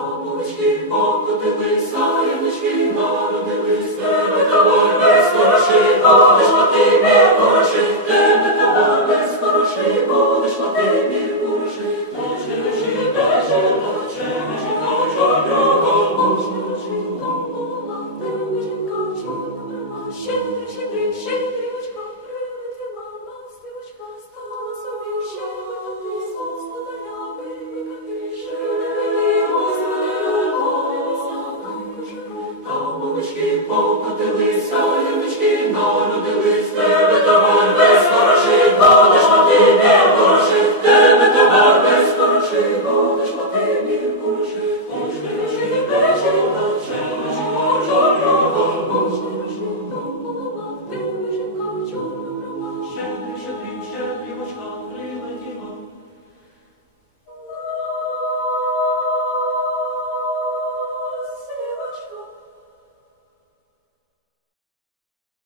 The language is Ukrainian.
Бубочки покотилися, янички народились, тебе тобой весь хороший, будеш мати тобой весь хороший, будеш мати мір хороший, Тече лежи, тече, тече, лежи, хоча другого, ти жінка чорна, голубочки попотилися, любички.